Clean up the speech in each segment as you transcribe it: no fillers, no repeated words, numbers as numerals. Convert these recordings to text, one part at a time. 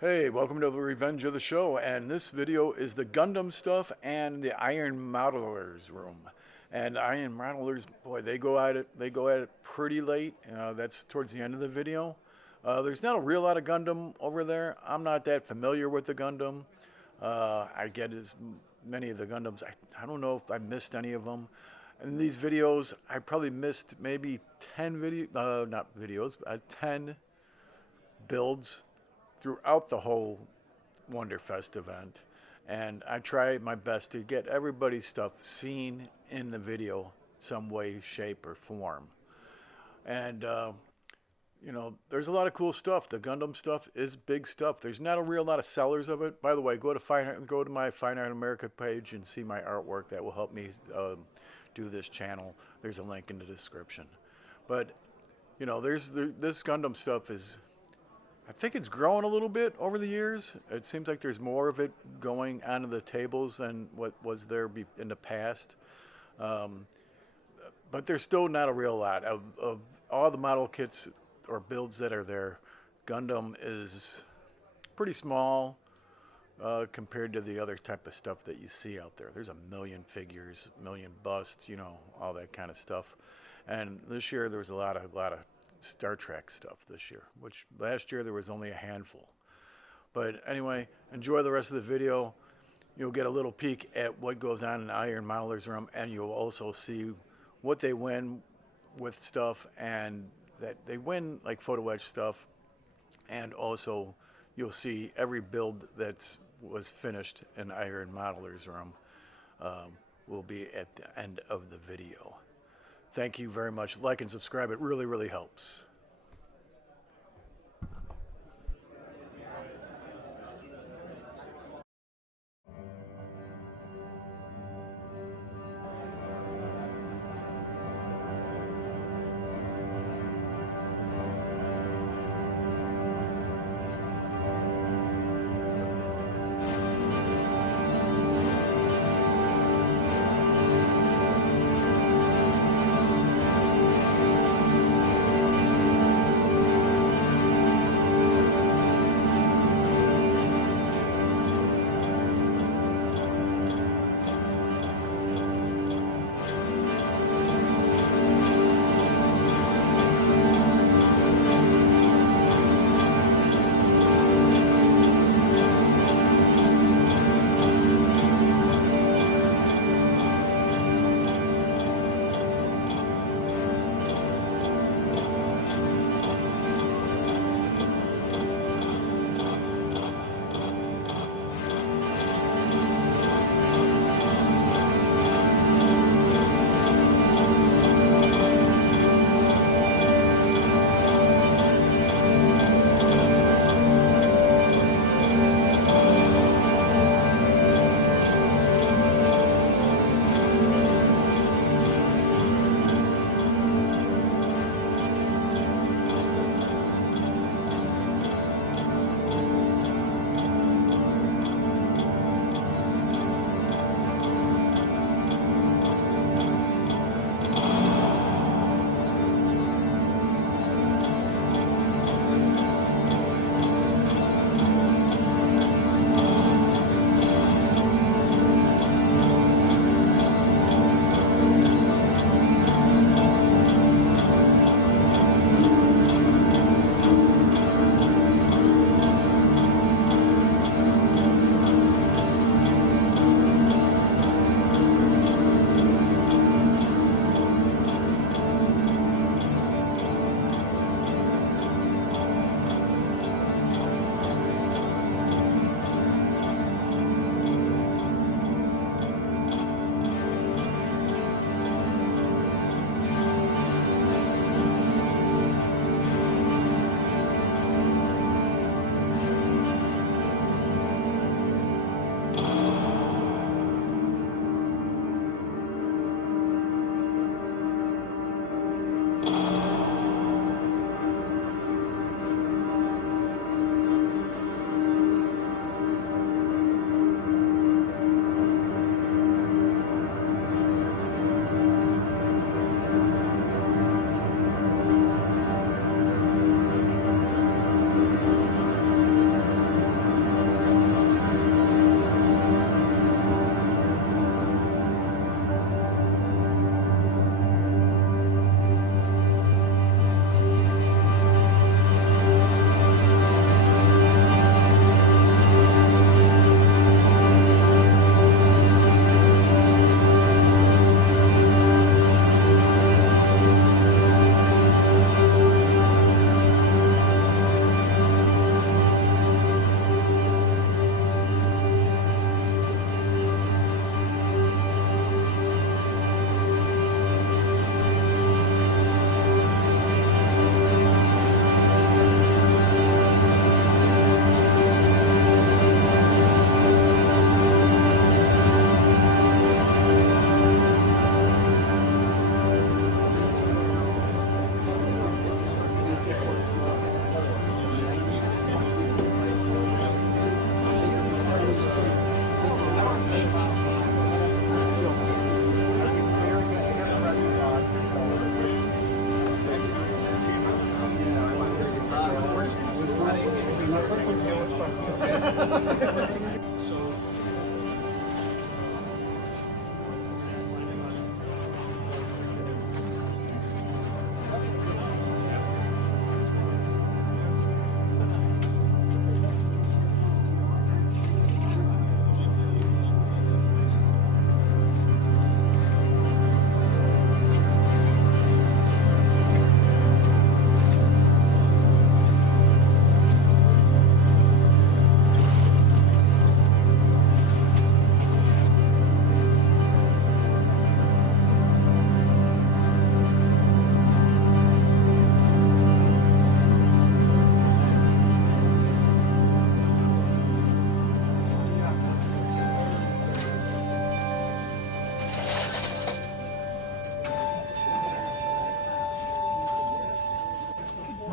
Hey, welcome to the Revenge of the Show, and this video is the Gundam stuff and the Iron Modelers room. And Iron Modelers, boy, they go at it pretty late. That's towards the end of the video. There's not a real lot of Gundam over there. I'm not that familiar with the Gundam. I get as many of the Gundams. I don't know if I missed any of them. In these videos, I probably missed maybe 10 10 builds throughout the whole WONDERFEST event, and I try my best to get everybody's stuff seen in the video some way, shape, or form. And there's a lot of cool stuff. The Gundam stuff is big stuff. There's not a real lot of sellers of it. By the way, go to my Fine Art America page and see my artwork. That will help me do this channel. There's a link in the description. But this Gundam stuff is, I think it's grown a little bit over the years. It seems like there's more of it going onto the tables than what was there in the past. But there's still not a real lot. Of all the model kits or builds that are there, Gundam is pretty small compared to the other type of stuff that you see out there. There's a million figures, a million busts, all that kind of stuff. And this year there was a lot of Star Trek stuff this year, which last year there was only a handful. But anyway, enjoy the rest of the video. You'll get a little peek at what goes on in Iron Modelers room, and you'll also see what they win with stuff, and that they win like photo etch stuff, and also you'll see every build was finished in Iron Modelers room will be at the end of the video. Thank you very much. Like and subscribe. It really, really helps.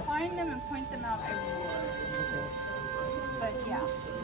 Find them and point them out, I would. But yeah.